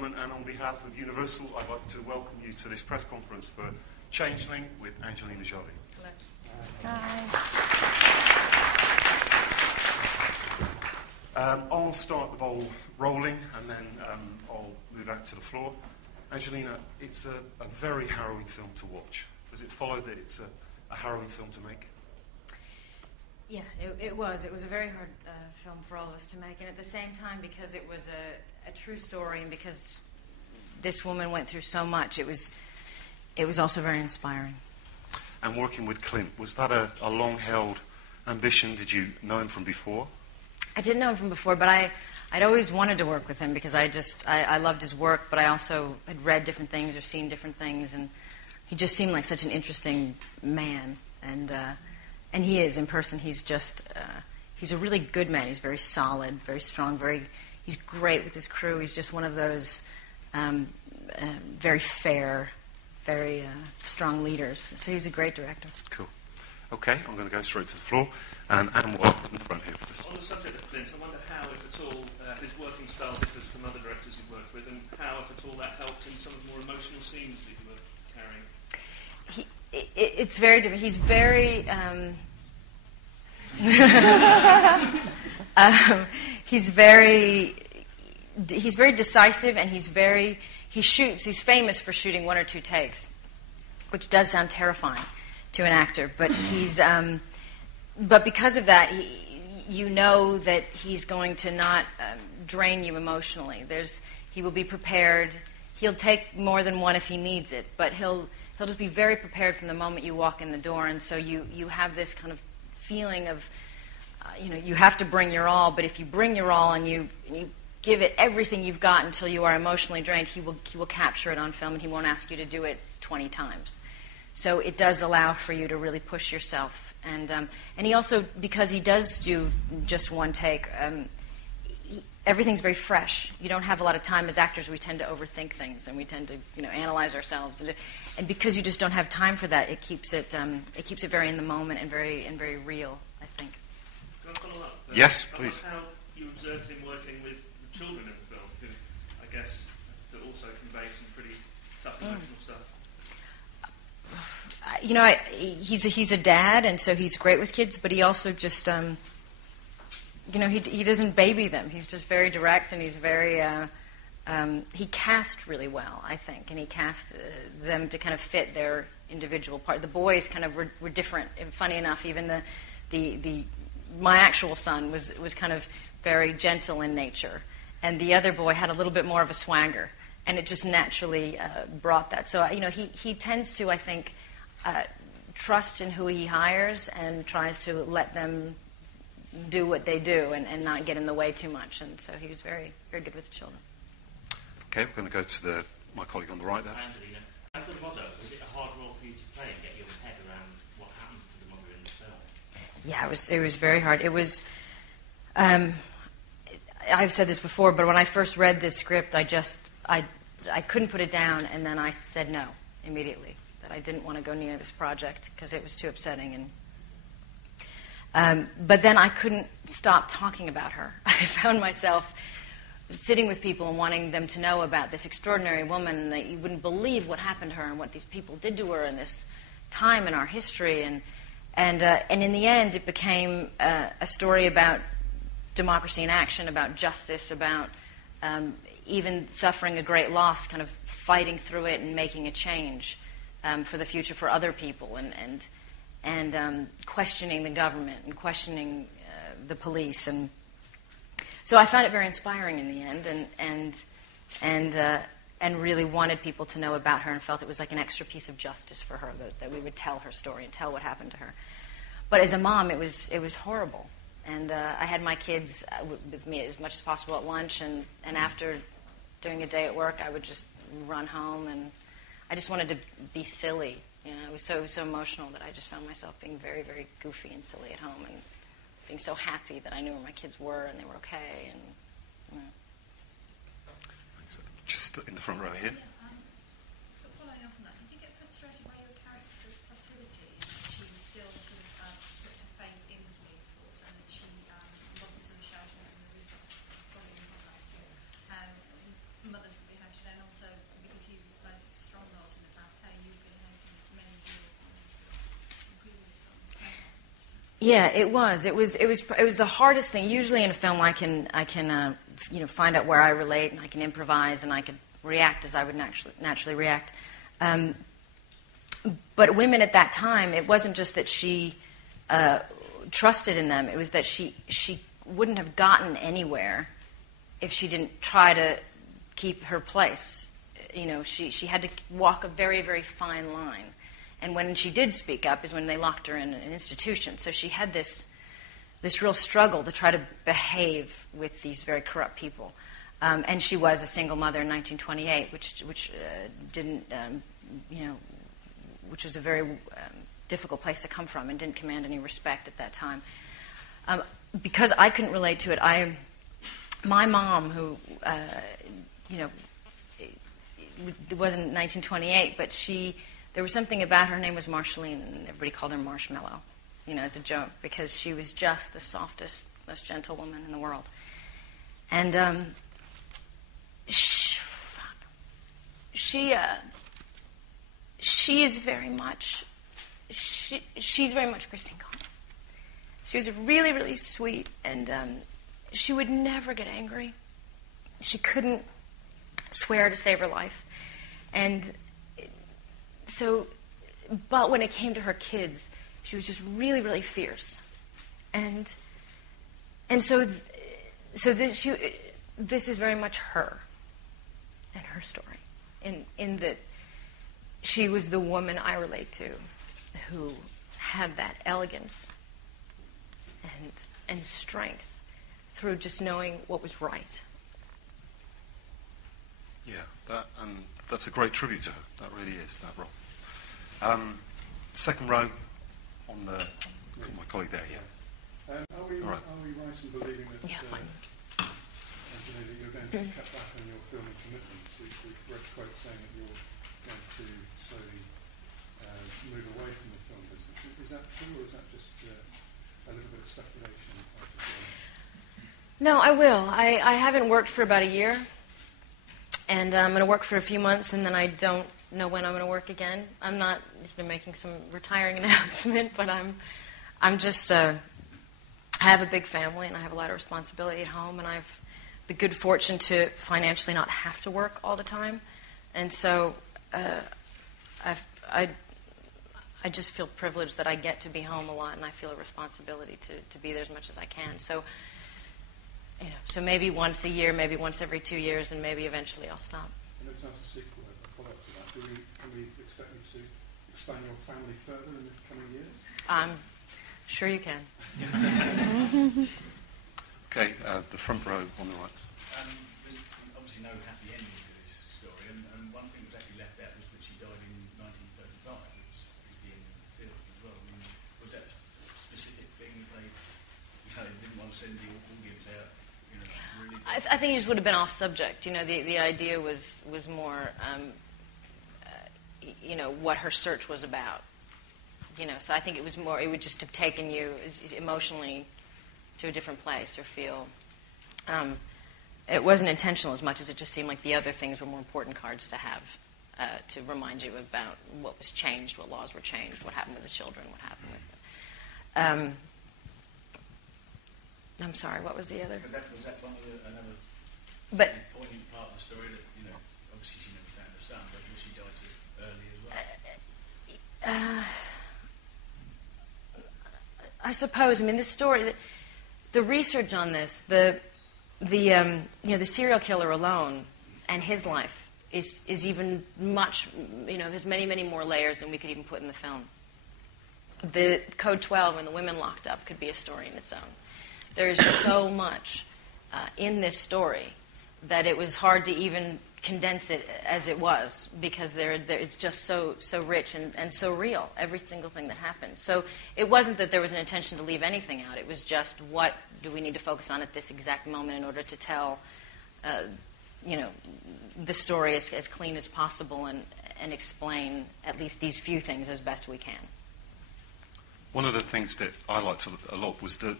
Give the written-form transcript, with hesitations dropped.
gentlemen, and on behalf of Universal, I'd like to welcome you to this press conference for Changeling with Angelina Jolie. Hi. I'll start the ball rolling, and then I'll move out to the floor. Angelina, it's a very harrowing film to watch. Does it follow that it's a harrowing film to make? Yeah, it was. It was a very hard film for all of us to make, and at the same time, because it was a true story, and because this woman went through so much, it was also very inspiring. And working with Clint, was that a long-held ambition? Did you know him from before? I didn't know him from before, but I'd always wanted to work with him because I loved his work, but I also had read different things or seen different things, and he just seemed like such an interesting man, and he is in person. He's just he's a really good man. He's very solid, very strong, he's great with his crew. He's just one of those very fair, very strong leaders. So he's a great director. Cool. Okay, I'm going to go straight to the floor. And Adam Watt in front here. On the subject of Clint, I wonder how, if at all, his working style differs from other directors you've worked with, and how, if at all, that helped in some of the more emotional scenes that you were carrying. It's very different. He's very... he's very decisive, and he's famous for shooting one or two takes, which does sound terrifying to an actor, but but because of that, you know that he's going to not drain you emotionally. He will be prepared. He'll take more than one if he needs it, but he'll just be very prepared from the moment you walk in the door, and so you have this kind of feeling of, you have to bring your all, but if you bring your all and you give it everything you've got until you are emotionally drained, he will capture it on film, and he won't ask you to do it 20 times. So it does allow for you to really push yourself. And he also, because he does do just one take, everything's very fresh. You don't have a lot of time. As actors, we tend to overthink things, and we tend to analyze ourselves. And because you just don't have time for that, it keeps it very in the moment and very real, I think. Can I follow up? Yes, please. How you observed him working with the children in the film, who I guess have to also convey some pretty tough emotional stuff. He's a dad, and so he's great with kids, but he also just, he doesn't baby them. He's just very direct, and he's very, he cast really well, I think, and he cast them to kind of fit their individual part. The boys kind of were different, and funny enough, even my actual son was kind of very gentle in nature, and the other boy had a little bit more of a swagger, and it just naturally brought that. So, he tends to, I think, trust in who he hires and tries to let them do what they do and not get in the way too much. And so he was very, very good with the children. Okay, we're going to go to my colleague on the right there. Angelina, as a mother, was it a hard role for you to play and get your head around what happens to the mother in the film? Yeah, it was very hard. It was... I've said this before, but when I first read this script, I couldn't put it down, and then I said no immediately. I didn't want to go near this project because it was too upsetting. But then I couldn't stop talking about her. I found myself sitting with people and wanting them to know about this extraordinary woman, and that you wouldn't believe what happened to her and what these people did to her in this time in our history. And in the end, it became a story about democracy in action, about justice, about even suffering a great loss, kind of fighting through it and making a change. For the future for other people, and questioning the government and questioning the police, and so I found it very inspiring in the end, and really wanted people to know about her, and felt it was like an extra piece of justice for her that we would tell her story and tell what happened to her. But as a mom, it was horrible, and I had my kids with me as much as possible at lunch, and after doing a day at work, I would just run home and. I just wanted to be silly. It was so emotional that I just found myself being very, very goofy and silly at home, and being so happy that I knew where my kids were and they were okay. And just in the front row here. So following up on that, did you get frustrated by your character's passivity? She still sort of put her faith in the police force, and that she wasn't sort of shouting at them. It's probably in contrast to how mothers probably have Yeah, it was. It was the hardest thing. Usually in a film, I can find out where I relate, and I can improvise, and I can react as I would naturally react. But women at that time, it wasn't just that she trusted in them. It was that she wouldn't have gotten anywhere if she didn't try to keep her place. She had to walk a very, very fine line. And when she did speak up is when they locked her in an institution. So she had this real struggle to try to behave with these very corrupt people. And she was a single mother in 1928, which didn't, which was a very difficult place to come from and didn't command any respect at that time. Because I couldn't relate to it, my mom, who, it wasn't 1928, but there was something about her name was Marceline, and everybody called her Marshmallow, as a joke, because she was just the softest, most gentle woman in the world. And she is very much, she's very much Christine Collins. She was really, really sweet, and she would never get angry. She couldn't swear to save her life. And so, but when it came to her kids, she was just really, really fierce. And so this is very much her and her story, in that she was the woman I relate to, who had that elegance and strength through just knowing what was right. Yeah, that's a great tribute to her. That really is, that role. Second row on my colleague there, yeah. Are we right in believing that, Angelina, that you're going to cut back on your filming commitments? We've read quotes saying that you're going to slowly move away from the film business. Is that true, or is that just a little bit of speculation? No, I will. I haven't worked for about a year, and I'm going to work for a few months, and then I don't know when I'm going to work again. I'm not making some retiring announcement, but I'm just I have a big family, and I have a lot of responsibility at home, and I've the good fortune to financially not have to work all the time, and so I just feel privileged that I get to be home a lot, and I feel a responsibility to be there as much as I can. So, so maybe once a year, maybe once every 2 years, and maybe eventually I'll stop. And as a sequel, a follow-up to that, can we expect you to expand your family further in the coming years? I'm sure you can. Okay, the front row on the right. There's obviously no happy ending to this story, and one thing that was actually left out was that she died in 1935, which is the end of the film as well. I mean, was that a specific thing they didn't want to send the audience out? Really I think it just would have been off subject. The idea was more, what her search was about. So I think it was more. It would just have taken you emotionally to a different place or feel. It wasn't intentional as much as it just seemed like the other things were more important cards to have to remind you about what was changed, what laws were changed, what happened with the children, what happened with. I'm sorry. What was the other? But was that one of another poignant part of the story that obviously she never found her son, but she died so early as well. I suppose. I mean, this story, the research on this, the serial killer alone and his life is even much. There's many, many more layers than we could even put in the film. The Code 12 and the women locked up could be a story in its own. There's so much in this story that it was hard to even condense it as it was, because it's just so rich and so real, every single thing that happened. So it wasn't that there was an intention to leave anything out. It was just, what do we need to focus on at this exact moment in order to tell the story as clean as possible and explain at least these few things as best we can. One of the things that I liked a lot was the